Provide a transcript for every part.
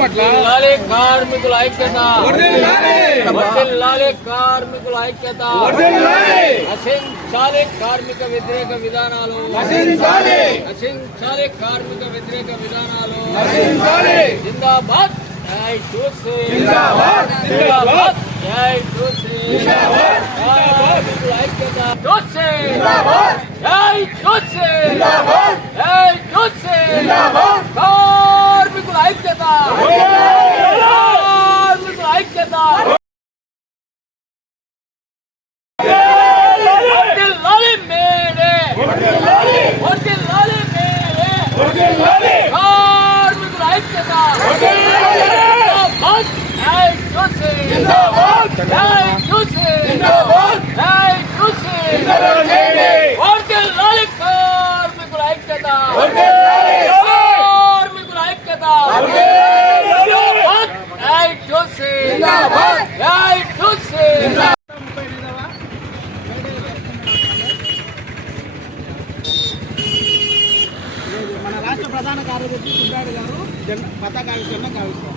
వర్ధిల్లాలి కార్మికుల ఐక్యత వర్ధిల్లాలి. కార్మికుల ఐక్యత. నశించాలి కార్మిక వ్యతిరేక విధానాలు నశించాలి. కార్మిక వ్యతిరేక విధానాలు. జిందాబాద్ జై చూసి జిందాబాద్. జిందాబాద్ జై చూసి జిందాబాద్. కార్మికుల ఐక్యత చూసి జిందాబాద్. జై చూసి జిందాబాద్. జై చూసి జిందాబాద్. కార్మికుల ఐక్యత కార్మికుల ఐక్యత వర్ధిల్లాలి మేడే వర్ధిల్లాలి. వర్ధిల్లాలి మేడే వర్ధిల్లాలి. కార్మికుల ఐక్యత జిందాబాద్. జై చూసి జిందాబాద్. జై చూసి జిందాబాద్. జై చూసి జిందాబాద్. వర్ధిల్లాలి కార్మికుల ఐక్యత వర్ధిల్లాలి. కార్మికుల ఐక్యత జిందాబాద్. జై చూసి జిందాబాద్. జై చూసి మన రాష్ట్ర ప్రధాన కార్యదర్శి సుబ్బారెడ్డి గారు జెండా పతాకావిష్కరణ గావిస్తారు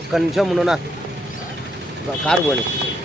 ఒక్క నిమిషం ఉండునా కారు కొని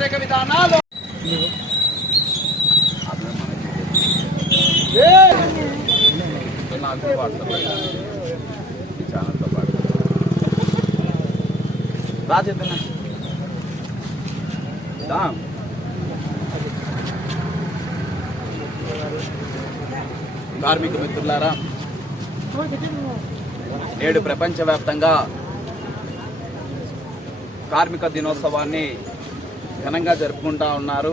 వ్యతిరేక విధానాలు. రాజేంద్ర కార్మిక మిత్రులారా నేడు ప్రపంచవ్యాప్తంగా కార్మిక దినోత్సవాన్ని ఘనంగా జరుపుకుంటా ఉన్నారు.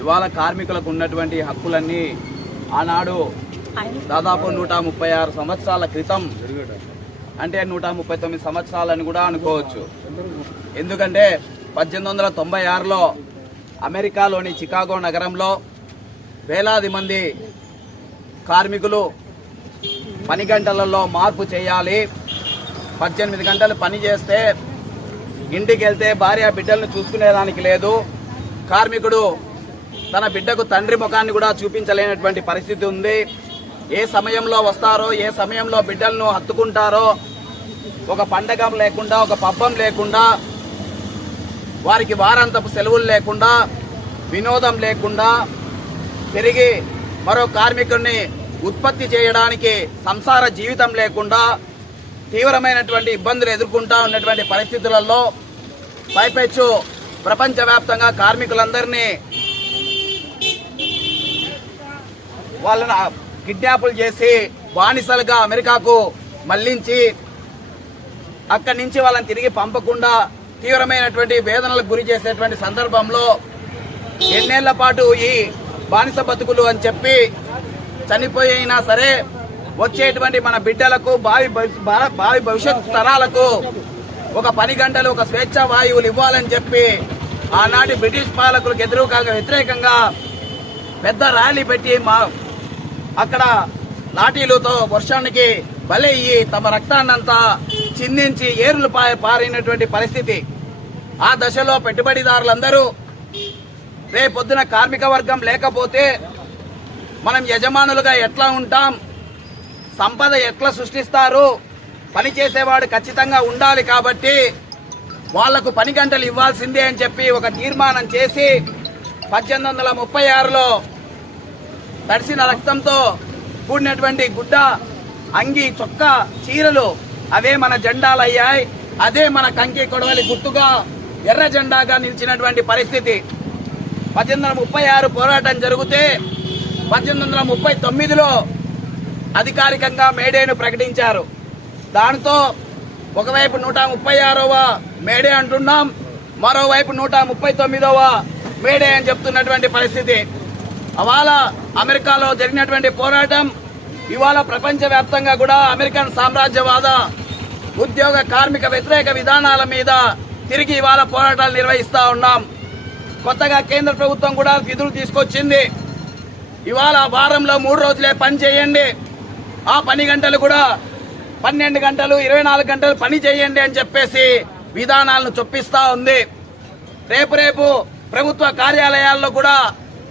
ఇవాళ కార్మికులకు ఉన్నటువంటి హక్కులన్నీ ఆనాడు దాదాపు నూట ముప్పై ఆరు సంవత్సరాల క్రితం అంటే నూట ముప్పై తొమ్మిది సంవత్సరాలని కూడా అనుకోవచ్చు. ఎందుకంటే పద్దెనిమిది వందల తొంభై ఆరులో అమెరికాలోని చికాగో నగరంలో వేలాది మంది కార్మికులు పని గంటలలో మార్పు చేయాలి. పద్దెనిమిది గంటలు పని చేస్తే ఇంటికి వెళ్తే భార్య బిడ్డలను చూసుకునేదానికి లేదు. కార్మికుడు తన బిడ్డకు తండ్రి ముఖాన్ని కూడా చూపించలేనటువంటి పరిస్థితి ఉంది. ఏ సమయంలో వస్తారో ఏ సమయంలో బిడ్డలను హత్తుకుంటారో ఒక పండగం లేకుండా ఒక పబ్బం లేకుండా వారికి వారాంతపు సెలవులు లేకుండా వినోదం లేకుండా తిరిగి మరో కార్మికుడిని ఉత్పత్తి చేయడానికి సంసార జీవితం లేకుండా తీవ్రమైనటువంటి ఇబ్బందులు ఎదుర్కొంటా ఉన్నటువంటి పరిస్థితులలో పైపెచ్చు ప్రపంచవ్యాప్తంగా కార్మికులందరినీ వాళ్ళను కిడ్నాపులు చేసి బానిసలుగా అమెరికాకు మళ్ళించి అక్కడి నుంచి వాళ్ళని తిరిగి పంపకుండా తీవ్రమైనటువంటి వేదనలకు గురి చేసేటువంటి సందర్భంలో ఎన్నేళ్ళ పాటు ఈ బానిస బతుకులు అని చెప్పి చనిపోయినా సరే వచ్చేటువంటి మన బిడ్డలకు భావి భావి భవిష్యత్ తరాలకు ఒక పని గంటలు ఒక స్వేచ్ఛ వాయువులు ఇవ్వాలని చెప్పి ఆనాటి బ్రిటిష్ పాలకులకు ఎదురుగా వ్యతిరేకంగా పెద్ద ర్యాలీ పెట్టి మా అక్కడ లాఠీలతో వర్షానికి బలయ్యి తమ రక్తాన్నంతా చిందించి ఏరులు పారినటువంటి పరిస్థితి. ఆ దశలో పెట్టుబడిదారులందరూ రేపొద్దున కార్మిక వర్గం లేకపోతే మనం యజమానులుగా ఎట్లా ఉంటాం? సంపద ఎట్లా సృష్టిస్తారు? పని చేసేవాడు ఖచ్చితంగా ఉండాలి కాబట్టి వాళ్ళకు పని గంటలు ఇవ్వాల్సిందే అని చెప్పి ఒక తీర్మానం చేసి పద్దెనిమిది వందల ముప్పై ఆరులో తడిసిన రక్తంతో కూడినటువంటి గుడ్డ అంగి చొక్క చీరలు అవే మన జెండాలు అయ్యాయి అదే మన కంకి కొడవలి గుర్తుగా ఎర్ర జెండాగా నిలిచినటువంటి పరిస్థితి. పద్దెనిమిది వందల ముప్పై ఆరు పోరాటం జరిగితే పద్దెనిమిది వందల ముప్పై తొమ్మిదిలో అధికారికంగా మేడేను ప్రకటించారు. దాంతో ఒకవైపు నూట ముప్పై ఆరవ మేడే అంటున్నాం మరోవైపు నూట ముప్పై తొమ్మిదవ మేడే అని చెప్తున్నటువంటి పరిస్థితి. అవాళ అమెరికాలో జరిగినటువంటి పోరాటం ఇవాళ ప్రపంచవ్యాప్తంగా కూడా అమెరికన్ సామ్రాజ్యవాద ఉద్యోగ కార్మిక వ్యతిరేక విధానాల మీద తిరిగి ఇవాళ పోరాటాలు నిర్వహిస్తూ ఉన్నాం. కొత్తగా కేంద్ర ప్రభుత్వం కూడా విధులు తీసుకొచ్చింది. ఇవాళ వారంలో మూడు రోజులే పని చేయండి. ఆ పని గంటలు కూడా పన్నెండు గంటలు ఇరవై నాలుగు గంటలు పని చేయండి అని చెప్పేసి విధానాలను చొప్పిస్తూ ఉంది. రేపు రేపు ప్రభుత్వ కార్యాలయాల్లో కూడా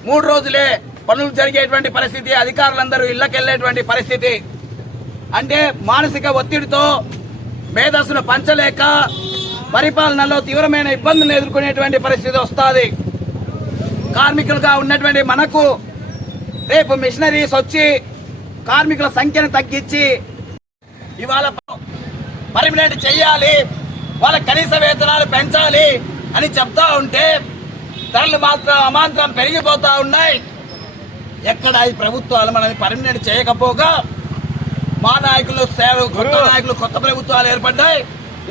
మూడు రోజులే పనులు జరిగేటువంటి పరిస్థితి అధికారులందరూ ఇళ్ళకెళ్ళేటువంటి పరిస్థితి. అంటే మానసిక ఒత్తిడితో మేధస్సును పంచలేక పరిపాలనలో తీవ్రమైన ఇబ్బందులు ఎదుర్కొనేటువంటి పరిస్థితి వస్తుంది. కార్మికులుగా ఉన్నటువంటి మనకు రేపు మిషనరీస్ వచ్చి కార్మికుల సంఖ్యను తగ్గించి ఇవాళ పర్మినెంట్ చేయాలి. వాళ్ళ కనీస వేతనాలు పెంచాలి అని చెప్తా ఉంటే ధరలు మాత్రం అమాంతరం పెరిగిపోతా ఉన్నాయి. ఎక్కడ ఈ ప్రభుత్వాలు మనల్ని పర్మినెంట్ చేయకపోగా మా నాయకులు సేవ కొత్త నాయకులు కొత్త ప్రభుత్వాలు ఏర్పడ్డాయి.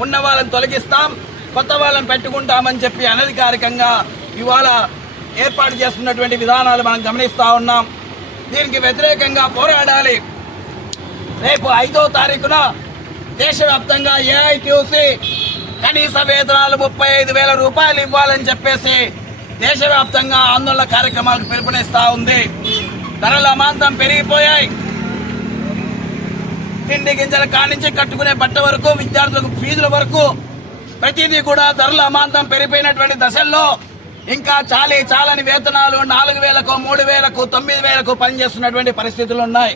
ఉన్న వాళ్ళని తొలగిస్తాం కొత్త వాళ్ళని పెట్టుకుంటామని చెప్పి అనధికారికంగా ఇవాళ ఏర్పాటు చేస్తున్నటువంటి విధానాలు మనం గమనిస్తా ఉన్నాం. దీనికి వ్యతిరేకంగా పోరాడాలి. రేపు ఐదో తారీఖున దేశవ్యాప్తంగా ఏఐటీసీ కనీస వేతనాలు ముప్పై ఐదు వేల రూపాయలు ఇవ్వాలని చెప్పేసి దేశవ్యాప్తంగా ఆందోళన కార్యక్రమాలకు పిలుపునిస్తా ఉంది. ధరలు అమాంతం పెరిగిపోయాయి. తిండి గింజల కానించి కట్టుకునే బట్ట వరకు విద్యార్థులకు ఫీజుల వరకు ప్రతిదీ కూడా ధరలు అమాంతం పెరిగిపోయినటువంటి దశల్లో ఇంకా చాలీ చాలని వేతనాలు నాలుగు వేలకు మూడు వేలకు తొమ్మిది వేలకు పనిచేస్తున్నటువంటి పరిస్థితులు ఉన్నాయి.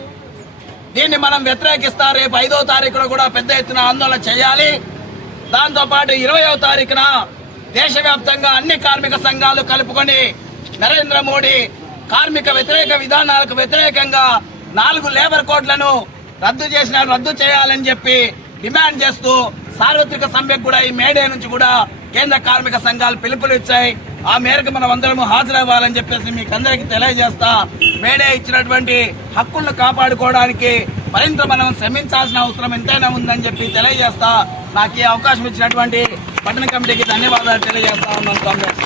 దీన్ని మనం వ్యతిరేకిస్తా రేపు ఐదో తారీఖున కూడా పెద్ద ఎత్తున ఆందోళన చేయాలి. దాంతోపాటు ఇరవయో తారీఖున దేశవ్యాప్తంగా అన్ని కార్మిక సంఘాలు కలుపుకొని నరేంద్ర మోడీ కార్మిక వ్యతిరేక విధానాలకు వ్యతిరేకంగా నాలుగు లేబర్ కోడ్లను రద్దు చేసిన రద్దు చేయాలని చెప్పి డిమాండ్ చేస్తూ సార్వత్రిక సమ్మెకు కూడా ఈ మేడే నుంచి కూడా కేంద్ర కార్మిక సంఘాలు పిలుపులు ఇచ్చాయి ఆ మేరకు మనం అందరము హాజరవ్వాలని చెప్పేసి మీకు అందరికీ తెలియజేస్తా. మేడే ఇచ్చినటువంటి హక్కులను కాపాడుకోవడానికి మరింత మనం శ్రమించాల్సిన అవసరం ఎంతైనా ఉందని చెప్పి తెలియజేస్తా. నాకు ఈ అవకాశం ఇచ్చినటువంటి పట్టణ కమిటీకి ధన్యవాదాలు తెలియజేస్తా ఉన్నాను కాంగ్రెస్.